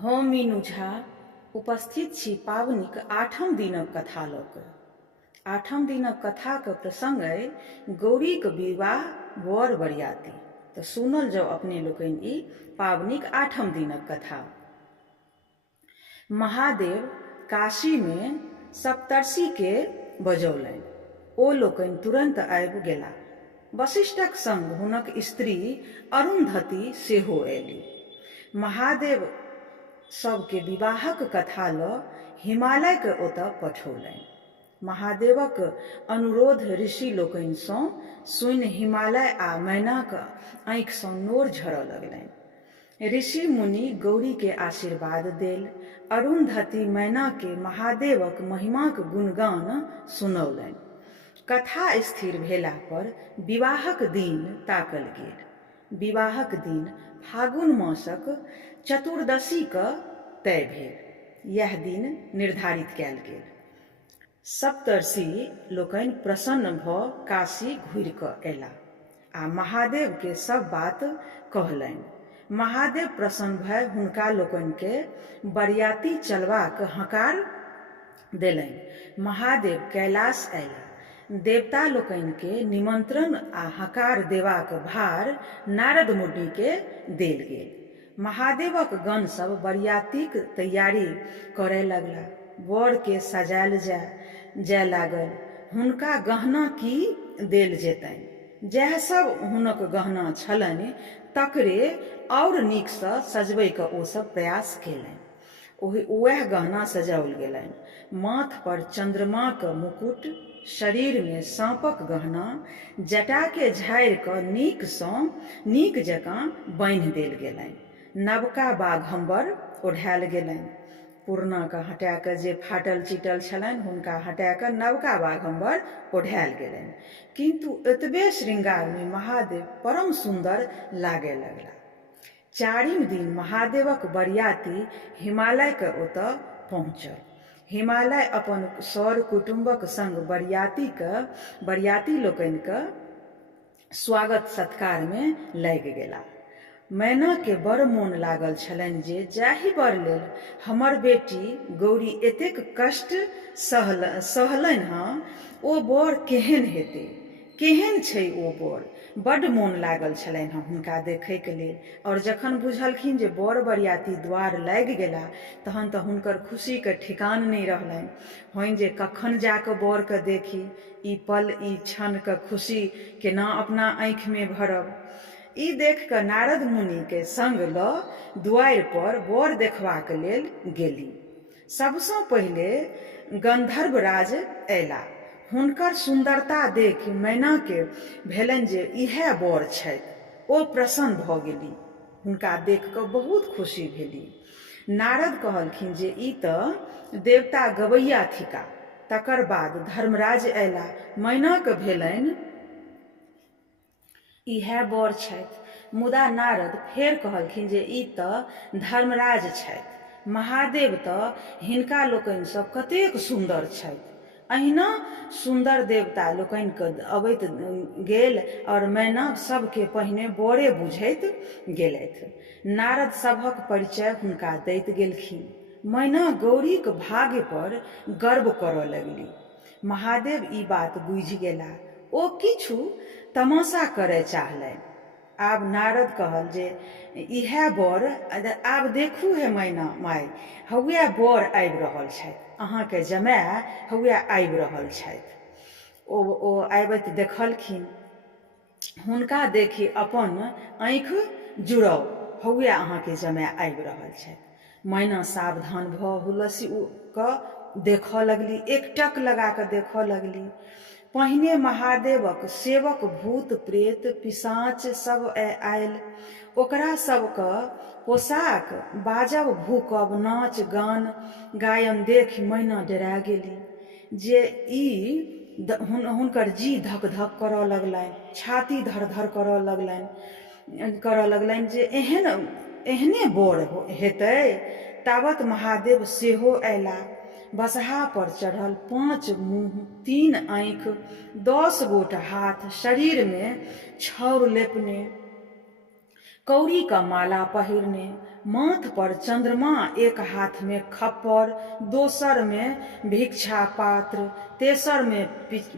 हम मीनू झा उपस्थित छी पावनिक आठम दिनक कथा लऽ कऽ। आठम दिनक कथाक प्रसंग अइ गौरीक विवाह वर बरियाती। तऽ सुनल जाओ अपने लोकनि ई पावनिक आठम दिनक कथा। महादेव काशी में सप्तर्षि के बजौलनि। ओ लोकनि तुरंत आबि गेला। वशिष्ठक संग हुनक स्त्री अरुंधति सेहो अयली। महादेव सबके विवाहक कथा लऽ हिमालय के ओतऽ पठौलनि। महादेवक अनुरोध ऋषि लोकनिसँ सुनि हिमालय आ मैनाक आँखिसँ नोर झरऽ लगलनि। ऋषि मुनि गौरी के आशीर्वाद देल। अरुंधति मैना के महादेवक महिमाक गुणगान सुनौलनि। कथा स्थिर भेला पर विवाहक दिन ताकल गेल। विवाहक दिन फागुन मासक चतुर्दशी क तय भेल। यह दिन निर्धारित कयल गेल। सप्तर्षि लोकनि प्रसन्न भऽ काशी घुरि कऽ अयला आ महादेव के सब बात कहलनि। महादेव प्रसन्न भय हुनका लोकनि के बरियाती चलबाक हकार देलनि। महादेव कैलाश अयला। देवता लोकनि के निमंत्रण आ हकार देबाक भार नारद मुनि के देल गेल। महादेवक गण सब बरियातीक तैयारी करय लगला। वर के सजायल जाय लागल। हुनका गहना की देल जेतनि। जएह सब हुनक गहना छलनि तकरे और नीकसँ सजबैके ओ सब प्रयास केलनि। वएह गहना सजाओल गेलनि। माथ पर चंद्रमाक मुकुट, शरीर में साँपक गहना, जटा के झाड़ि कऽ नीक जकाँ बान्हि देल गेलनि। नवका बाघम्बर ओढ़ायल गेलनि। पुरना के हटा कऽ जे फाटल चिटल छलनि हुनका हटा कऽ नवका बाघम्बर ओढ़ायल गेलनि। किंतु एतबे श्रृंगार में महादेव परम सुंदर लागे लगला। चारिम दिन महादेवक बरियाती हिमालय के ओतऽ पहुँचल। हिमालय अपन सर कुटुम्बक संग बरियाती लोकनि के स्वागत सत्कार में लागि गेला। मैना के बड़ मोन लागल छलनि जे जाहि बर लेल हमर बेटी गौरी एतेक कष्ट सहलनि हँ ओ बर केहन हेतै, केहन छै ओ बर। बड्ड मोन लागल छलनि हँ हुनका देखैके लेल। और जखन बुझलखिन जे बर बरियाती द्वार लागि गेला तहन तऽ हुनकर खुशीके ठिकान नहि रहलनि। होइन जे कखन जाकऽ बरके देखी, ई पल ई क्षणके खुशी केना अपना आँखिमे भरब। ई देख कऽ नारद मुनि के संग लऽ दुआरि पर बर देखबाक लेल गेली। सबसँ पहिले गंधर्वराज अयला। हुनकर सुंदरता देखि मैना के भेलनि जे इएह बर छथि। ओ प्रसन्न भऽ गेली। हुनका देख कऽ बहुत खुशी भेली। नारद कहलखिन जे ई तऽ देवता गवैया थिका। तकर बाद धर्मराज अयला। मैना के भेलनि इएह बर छथि। मुदा नारद फेर कहलखिन जे ई तऽ धर्मराज छथि। महादेव तऽ हिनका लोकनिसँ कतेक सुन्दर छथि। अहिना सुन्दर देवता लोकनिके अबैत गेल और मैना सबके पहिने बरे बुझैत गेलथि। नारद सभक परिचय हुनका दैत गेलखिन। मैना गौरीक भाग्य पर गर्व करऽ लगली। महादेव ई बात बुझि गेला। ओ किछु तमाशा करय चाहलनि। आब नारद कहल जे इएह बर आब देखू हे मैना माय, हौवे बर आबि रहल छथि। अहाँके जमाय हौवे आबि रहल छथि। ओ आबैत देखलखिन। हुनका देखि अपन आँखि जुड़ाउ, हौवे अहाँके जमाय आबि रहल छथि। मैना सावधान भऽ हुलसी कऽ देखऽ लगली, एकटक लगा कऽ देखऽ लगली। पहिने महादेवक सेवक भूत प्रेत पिशाच सब आयल। ओकरा सबके पोशाक, बाजब भूकब, नाच गान गायन देखि मैना डरा गेली। जे ई हुनकर जी धक धक करऽ लगलनि, छाती धर धर करऽ लगलनि जे एहने बर हेतै। तावत महादेव सेहो अयला। बसहा पर चढ़ल, 5 मुँह 3 आँखि 10 गोट हाथ, शरीर में छाउर लेपने, कौड़ी का माला पहिरने, माथ पर चंद्रमा, एक हाथ में खप्पर, दोसर में भिक्षा पात्र, तेसर में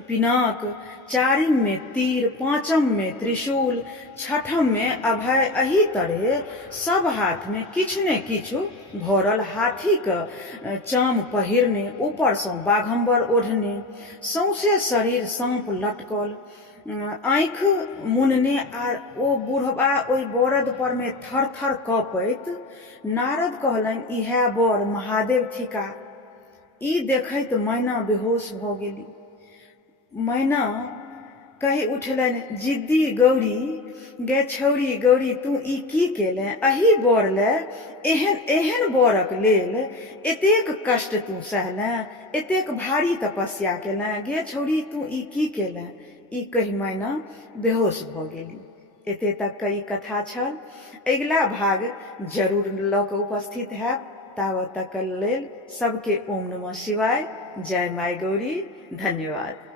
पिनाक, चारिम में तीर, पांचम में त्रिशूल, छठम में अभय। अही तरह सब हाथ में किछु ने किछु भरल, हाथी के चाम पहिरने, ऊपर सँ बाघम्बर ओढ़ने, सौंसे शरीर सांप लटकल, आँखि मुनने आ ओ बुढ़बा ओहि बरद पर में थर थर कँपैत। नारद कहलनि, इएह बर महादेव थिका। ई देखैत मैना बेहोश भ गेली। मैना कहि उठलनि, जिद्दी गौरी, गे छौरी गौरी, तू ई की केले? अही बर ले, एहन बरक लेल एतेक कष्ट तू सहले, एतेक भारी तपस्या केले। गे छौरी, तू ई की केले? ई कहि मैना बेहोश भ गेली। एते तक के ई कथा छल। अगिला भाग जरूर लऽ कऽ उपस्थित हैब। तावत तक लेल सबके ओम नमः शिवाय, जय माय गौरी, धन्यवाद।